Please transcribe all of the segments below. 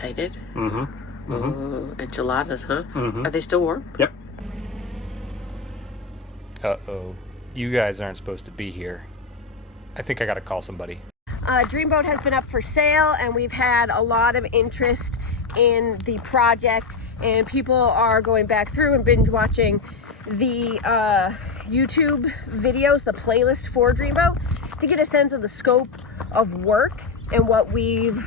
excited? Mm-hmm. Enchiladas, huh? Mm-hmm. Are they still warm? Yep. Uh-oh. You guys aren't supposed to be here. I think I gotta call somebody. Dreamboat has been up for sale, and we've had a lot of interest in the project, and people are going back through and binge watching the YouTube videos, the playlist for Dreamboat, to get a sense of the scope of work and what we've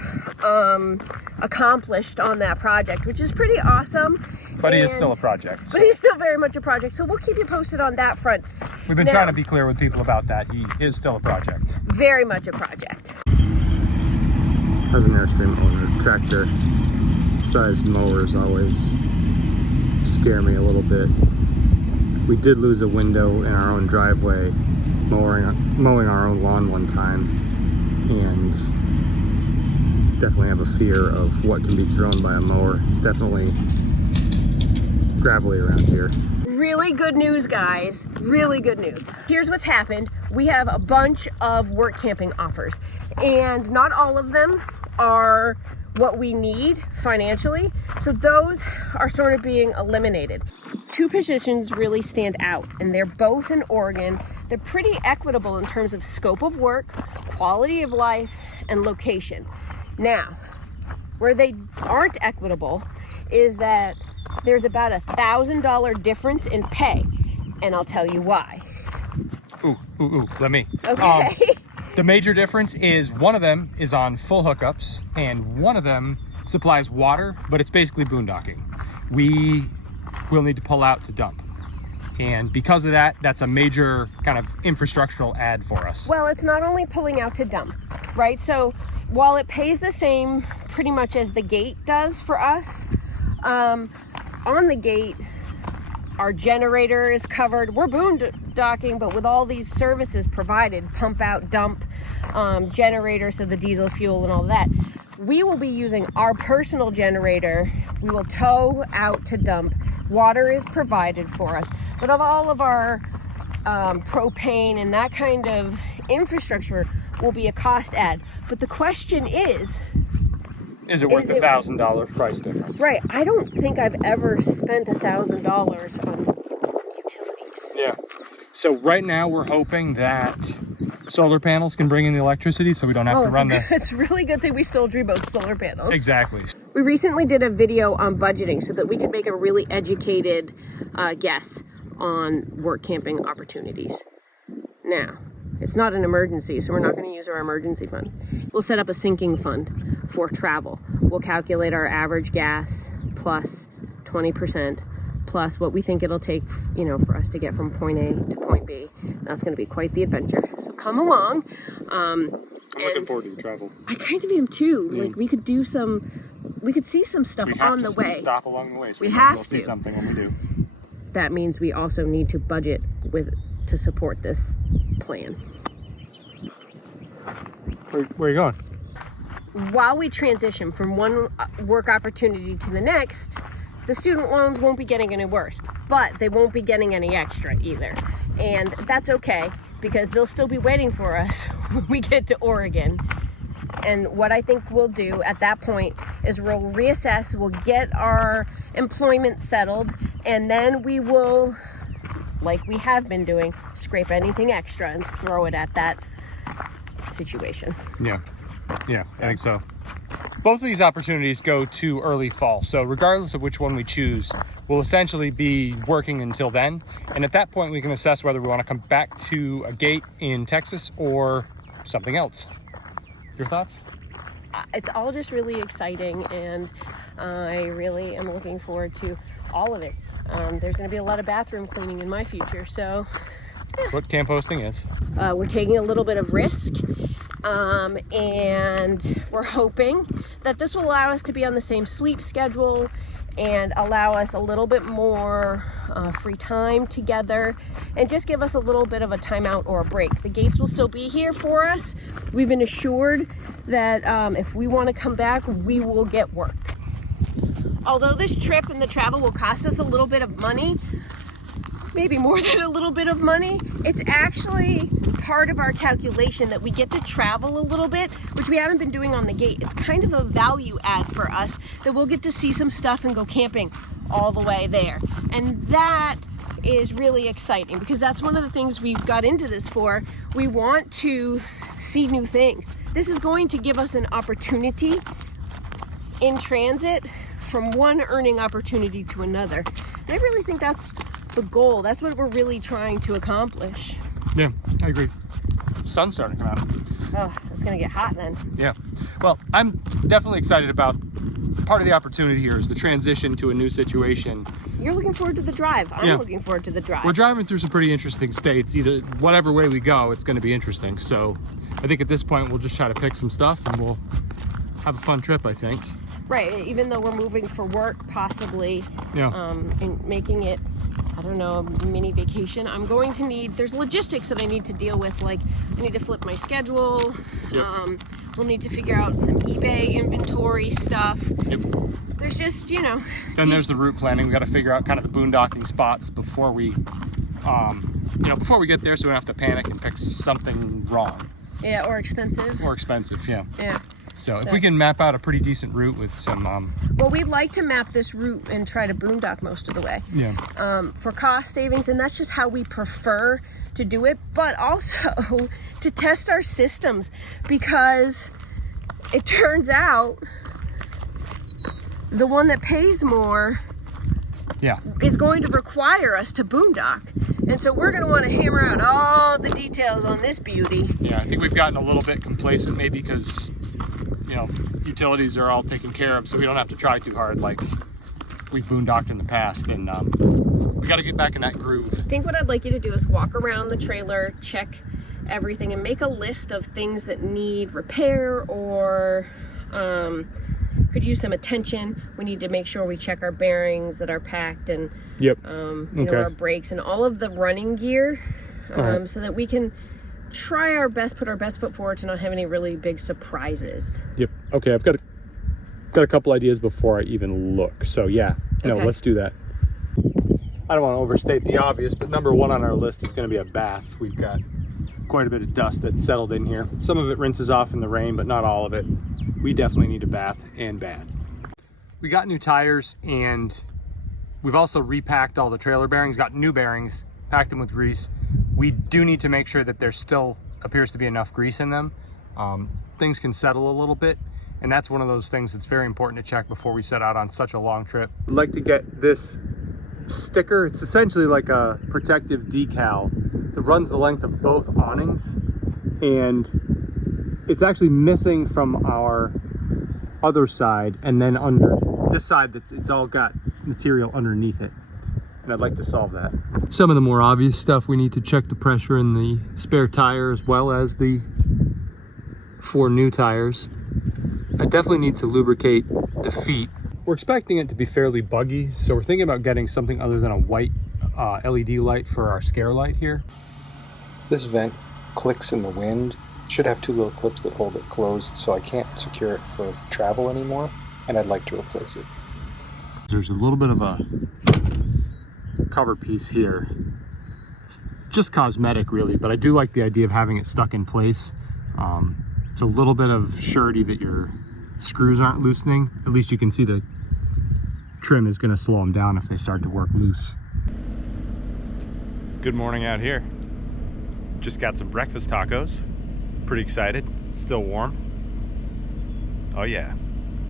accomplished on that project, which is pretty awesome. But he is still a project. But he's still very much a project, so we'll keep you posted on that front. We've been trying to be clear with people about that. He is still a project. Very much a project. As an Airstream owner, tractor-sized mowers always scare me a little bit. We did lose a window in our own driveway mowing our own lawn one time, and definitely have a fear of what can be thrown by a mower. It's definitely gravelly around here. Really good news, guys. Really good news. Here's what's happened. We have a bunch of work camping offers, and not all of them are what we need financially. So those are sort of being eliminated. Two positions really stand out, and they're both in Oregon. They're pretty equitable in terms of scope of work, quality of life, and location. Now, where they aren't equitable is that there's about $1,000 difference in pay, and I'll tell you why. Let me. Okay. The major difference is one of them is on full hookups, and one of them supplies water, but it's basically boondocking. We will need to pull out to dump. And because of that, that's a major kind of infrastructural add for us. Well, it's not only pulling out to dump, right? So while it pays the same pretty much as the gate does for us, on the gate, our generator is covered. We're boondocking, but with all these services provided, pump out, dump, generator, so the diesel fuel and all that, we will be using our personal generator. We will tow out to dump. Water is provided for us, but of all of our propane and that kind of infrastructure will be a cost add. But the question is it worth the $1,000 price difference? Right. I don't think I've ever spent $1,000 on utilities. Yeah. So right now we're hoping that solar panels can bring in the electricity, so we don't have to run It's a really good thing we stole Dreamboat's solar panels. Exactly. We recently did a video on budgeting so that we could make a really educated guess on work camping opportunities. Now, it's not an emergency, so we're not going to use our emergency fund. We'll set up a sinking fund for travel. We'll calculate our average gas plus 20% plus what we think it'll take, for us to get from point A to point B. That's going to be quite the adventure. So come along. I'm looking forward to the travel. I kind of am too. Yeah. Like we could see some stuff on the way. Stop along the way, so we have to see something when we do. That means we also need to budget to support this plan. Where are you going? While we transition from one work opportunity to the next, the student loans won't be getting any worse, but they won't be getting any extra either. And that's okay, because they'll still be waiting for us when we get to Oregon. And what I think we'll do at that point is we'll reassess, we'll get our employment settled, and then we will, like we have been doing, scrape anything extra and throw it at that situation. Yeah, I think so. Both of these opportunities go to early fall, so regardless of which one we choose, we'll essentially be working until then. And at that point, we can assess whether we want to come back to a gate in Texas or something else. Your thoughts? It's all just really exciting, and I really am looking forward to all of it. There's going to be a lot of bathroom cleaning in my future, so that's what camp hosting is. We're taking a little bit of risk, and we're hoping that this will allow us to be on the same sleep schedule and allow us a little bit more free time together and just give us a little bit of a timeout or a break. The gates will still be here for us. We've been assured that if we want to come back, we will get work. Although this trip and the travel will cost us a little bit of money, maybe more than a little bit of money. It's actually part of our calculation that we get to travel a little bit, which we haven't been doing on the gate. It's kind of a value add for us that we'll get to see some stuff and go camping all the way there. And that is really exciting because that's one of the things we've got into this for. We want to see new things. This is going to give us an opportunity in transit from one earning opportunity to another. And I really think that's the goal. That's what we're really trying to accomplish. Yeah, I agree. Sun's starting to come out. Oh, it's gonna get hot then. Yeah. Well, I'm definitely excited about part of the opportunity here is the transition to a new situation. You're looking forward to the drive. I'm looking forward to the drive. We're driving through some pretty interesting states. Either whatever way we go, it's going to be interesting. So I think at this point we'll just try to pick some stuff and we'll have a fun trip, I think. Right, even though we're moving for work possibly, Yeah. and making it, I don't know, a mini vacation, I'm going to need, there's logistics that I need to deal with, like I need to flip my schedule. Yep. We'll need to figure out some eBay inventory stuff. Yep. There's just, you know. Then there's the route planning. We got to figure out kind of the boondocking spots before we, before we get there, so we don't have to panic and pick something wrong. Yeah, or expensive. Or expensive, yeah. Yeah. So if we can map out a pretty decent route with some, well, we'd like to map this route and try to boondock most of the way. Yeah. For cost savings, and that's just how we prefer to do it, but also to test our systems, because it turns out the one that pays more is going to require us to boondock. And so we're going to want to hammer out all the details on this beauty. Yeah, I think we've gotten a little bit complacent maybe because, utilities are all taken care of, so we don't have to try too hard like we've boondocked in the past. And we got to get back in that groove. I think what I'd like you to do is walk around the trailer, check everything, and make a list of things that need repair or could use some attention. We need to make sure we check our bearings that are packed, and our brakes and all of the running gear, so that we can try our best, put our best foot forward to not have any really big surprises. Yep. Okay, I've got a couple ideas before I even look. So yeah, let's do that. I don't want to overstate the obvious, but number one on our list is going to be a bath. We've got quite a bit of dust that's settled in here. Some of it rinses off in the rain, but not all of it. We definitely need a bath, and bad. We got new tires, and we've also repacked all the trailer bearings, got new bearings, packed them with grease. We do need to make sure that there still appears to be enough grease in them. Things can settle a little bit, and that's one of those things that's very important to check before we set out on such a long trip. I'd like to get this sticker. It's essentially like a protective decal that runs the length of both awnings, and it's actually missing from our other side, and then under this side it's all got material underneath it, and I'd like to solve that. Some of the more obvious stuff, we need to check the pressure in the spare tire as well as the 4 new tires. I definitely need to lubricate the feet. We're expecting it to be fairly buggy, so we're thinking about getting something other than a white LED light for our scare light here. This vent clicks in the wind. It should have 2 little clips that hold it closed, so I can't secure it for travel anymore, and I'd like to replace it. There's a little bit of a cover piece here. It's just cosmetic really, but I do like the idea of having it stuck in place. It's a little bit of surety that your screws aren't loosening. At least you can see the trim is going to slow them down if they start to work loose. Good morning out here. Just got some breakfast tacos. Pretty excited. Still warm. Oh yeah.